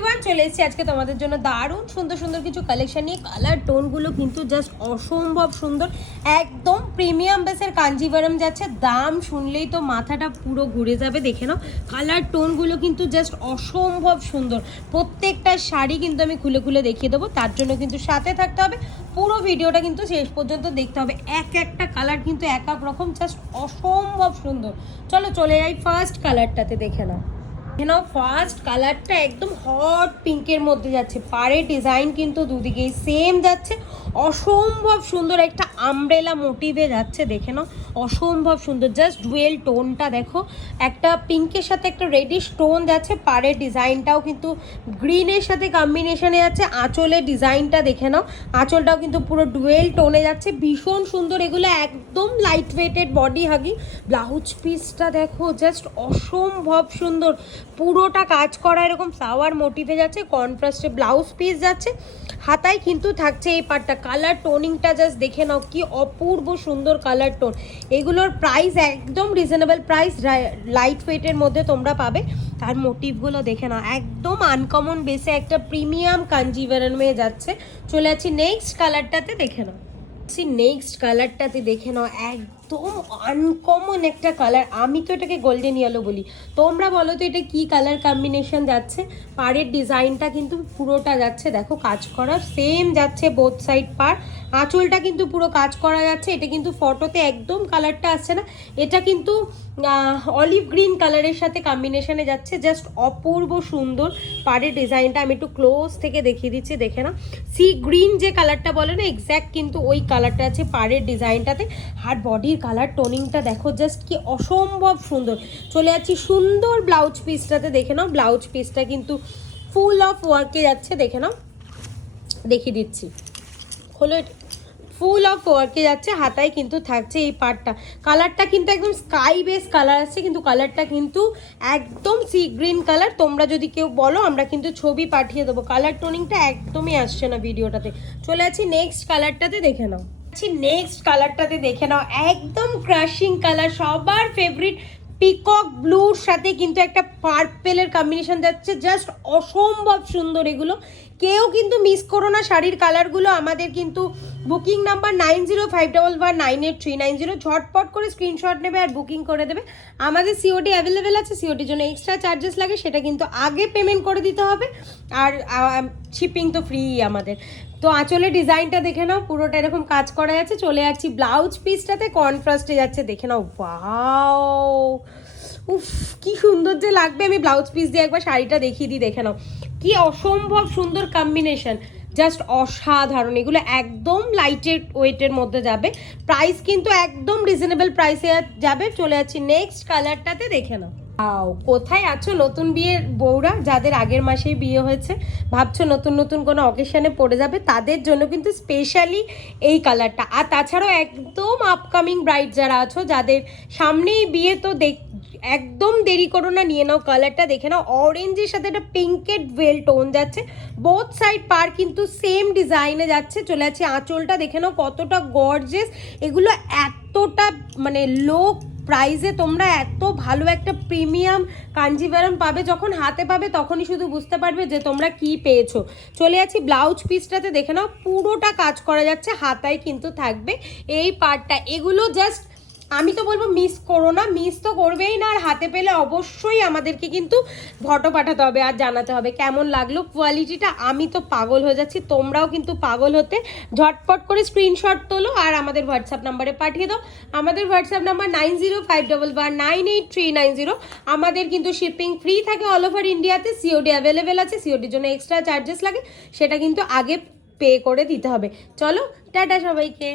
Everyone, চলে এসেছি আজকে তোমাদের জন্য দারুণ সুন্দর সুন্দর কিছু কালেকশন নিয়ে। কালার টোনগুলো কিন্তু জাস্ট অসম্ভব সুন্দর, একদম প্রিমিয়াম বেসের কাঞ্জিভারম যাচ্ছে। দাম শুনলেই তো মাথাটা পুরো ঘুরে যাবে। দেখে নাও কালার টোনগুলো কিন্তু জাস্ট অসম্ভব সুন্দর। প্রত্যেকটা শাড়ি কিন্তু আমি খুলে খুলে দেখিয়ে দেবো, তার জন্য কিন্তু সাথে থাকতে হবে। পুরো ভিডিওটা কিন্তু শেষ পর্যন্ত দেখতে হবে। এক একটা কালার কিন্তু এক এক রকম, জাস্ট অসম্ভব সুন্দর। চলো চলে যাই ফার্স্ট কালারটাতে, দেখে নাও। ফার্স্ট কালারটা একদম হট পিঙ্কের মধ্যে যাচ্ছে। পাড়ে ডিজাইন কিন্তু দুদিকেই সেম যাচ্ছে, অসম্ভব সুন্দর একটা আমব্রেলা মোটিভে যাচ্ছে। দেখে নাও অসম্ভব সুন্দর, জাস্ট ডুয়েল টোনটা দেখো, একটা পিঙ্কের সাথে একটা রেডিশ টোন যাচ্ছে। পাড়ের ডিজাইনটাও কিন্তু গ্রিনের সাথে কম্বিনেশনে যাচ্ছে। আঁচলের ডিজাইনটা দেখে নাও, আঁচলটাও কিন্তু পুরো ডুয়েল টোনে যাচ্ছে, ভীষণ সুন্দর। এগুলো একদম লাইট ওয়েটেড বডি হাগি। ব্লাউজ পিসটা দেখো, জাস্ট অসম্ভব সুন্দর, পুরোটা কাজ করা এরকম ফ্লাওয়ার মোটিভে যাচ্ছে। কন্ট্রাস্টে ব্লাউজ পিস যাচ্ছে, হাতায় কিন্তু থাকছে এই পাটটা। কালার টোনিংটা জাস্ট দেখে নাও, কি অপূর্ব সুন্দর কালার টোন। এগুলোর প্রাইস একদম রিজনেবল প্রাইস, লাইট ওয়েটের মধ্যে তোমরা পাবে। আর মোটিভগুলো দেখে নাও, একদম আনকমন বেসে একটা প্রিমিয়াম কাঞ্জিভারমে যাচ্ছে। চলে যাচ্ছি নেক্সট কালারটাতে, দেখে নাও। নেক্সট কালারটাতে দেখে নাও, একদম আনকমন একটা কালার। আমি তো এটাকে গোল্ডেন ইয়েলো বলি, তোমরা বলো তো এটা কি কালার কম্বিনেশন যাচ্ছে। পাড়ের ডিজাইনটা কিন্তু পুরোটা যাচ্ছে, দেখো কাজ করা সেম যাচ্ছে বোথ সাইড পাড়। আঁচলটা কিন্তু পুরো কাজ করা যাচ্ছে। এটা কিন্তু ফটোতে একদম কালারটা আসছে না, এটা কিন্তু অলিভ গ্রিন কালারের সাথে কম্বিনেশনে যাচ্ছে, জাস্ট অপূর্ব সুন্দর। পাড়ের ডিজাইনটা আমি একটু ক্লোজ থেকে দেখিয়ে দিচ্ছি, দেখে না। সি গ্রিন যে কালারটা বলে না, এক্স্যাক্ট কিন্তু ওই কালারটা আছে পাড়ের ডিজাইনটাতে। আর বডির কালার টোনিংটা দেখো, জাস্ট কি অসম্ভব সুন্দর। চলে যাচ্ছি সুন্দর ব্লাউজ পিসটাতে, দেখে নাও। ব্লাউজ পিসটা কিন্তু ফুল অফ ওয়ার্কে যাচ্ছে, দেখে নাও, দেখিয়ে দিচ্ছি। হলো ফুল অফ ওয়ার্কে যাচ্ছে, হাতায় কিন্তু থাকছে এই পার্টটা। কালারটা কিন্তু একদম স্কাই বেস কালার আসছে, কিন্তু কালারটা কিন্তু একদম সি গ্রিন কালার। তোমরা যদি কেউ বলো আমরা কিন্তু ছবি পাঠিয়ে দেবো। কালার টোনিংটা একদমই আসছে না ভিডিওটাতে। চলে যাচ্ছি নেক্সট কালারটাতে, দেখে নাও। নেক্সট কালারটাতে দেখে নাও, একদম ক্রাশিং কালার, সবার ফেভারিট পিকক ব্লুর সাথে কিন্তু একটা পার্পেলের কম্বিনেশন যাচ্ছে, জাস্ট অসম্ভব সুন্দর। এগুলো কেউ কিন্তু মিস করো না শাড়ির কালারগুলো। আমাদের কিন্তু বুকিং নাম্বার 9051198390, ঝটপট করে স্ক্রিনশট নেবে আর বুকিং করে দেবে। আমাদের সিওডি অ্যাভেলেবেল আছে, সিওডির জন্য এক্সট্রা চার্জেস লাগে, সেটা কিন্তু আগে পেমেন্ট করে দিতে হবে। আর শিপিং তো ফ্রি আমাদের। তো আঁচলের ডিজাইনটা দেখে নাও, পুরোটা এরকম কাজ করা যাচ্ছে। চলে যাচ্ছি ব্লাউজ পিসটাতে, কন্ট্রাস্টে যাচ্ছে, দেখে নাও। ওয়াও, উফ কি সুন্দর যে লাগবে। আমি ব্লাউজ পিস দিয়ে একবার শাড়িটা দেখিয়ে দিই, দেখে নাও কি অসম্ভব সুন্দর কম্বিনেশন, জাস্ট অসাধারণ। এগুলো একদম লাইটের ওয়েটের মধ্যে যাবে, প্রাইস কিন্তু একদম রিজনেবল প্রাইসে যাবে। চলে যাচ্ছি নেক্সট কালারটাতে, দেখে নাও। কোথায় আছো নতুন বিয়ের বউরা, যাদের আগের মাসেই বিয়ে হয়েছে, ভাবছো নতুন নতুন কোনো অকেশনে পড়ে যাবে, তাদের জন্য কিন্তু স্পেশালি এই কালারটা। আর তাছাড়াও একদম আপকামিং ব্রাইড যারা আছো, যাদের সামনেই বিয়ে, তো একদম দেরি করো না, নিয়ে নাও কালারটা। দেখে নাও অরেঞ্জের সাথে একটা পিঙ্কের ভেল টোন যাচ্ছে। বোথ সাইড পার কিন্তু সেম ডিজাইনে যাচ্ছে। চলে যাচ্ছে আঁচলটা, দেখে নাও কতটা গর্জিয়াস। এগুলো এতটা মানে লো প্রাইসে তোমরা এত ভালো একটা প্রিমিয়াম কাঞ্জিভারম পাবে, যখন হাতে পাবে তখনই শুধু বুঝতে পারবে যে তোমরা কি পেয়েছো। চলে যাচ্ছি ব্লাউজ পিসটাতে, দেখে নাও পুরোটা কাজ করা যাচ্ছে, হাতায় কিন্তু থাকবে এই পার্টটা। এগুলো জাস্ট আমি তো বলবো মিস করো না, মিস তো করবেই না। আর হাতে পেলে অবশ্যই আমাদেরকে কিন্তু ফটো পাঠাতে হবে আর জানাতে হবে কেমন লাগলো কোয়ালিটিটা। আমি তো পাগল হয়ে যাচ্ছি, তোমরাও কিন্তু পাগল হতে ঝটপট করে স্ক্রিনশট তোলো আর আমাদের হোয়াটসঅ্যাপ নাম্বারে পাঠিয়ে দাও। আমাদের হোয়াটসঅ্যাপ নাম্বার 9051198390। আমাদের কিন্তু শিপিং ফ্রি থাকে অল ওভার ইন্ডিয়াতে, সিওডি অ্যাভেলেবেল আছে। সিওডির জন্য এক্সট্রা চার্জেস লাগে, সেটা কিন্তু আগে পে করে দিতে হবে। চলো টাটা সবাইকে।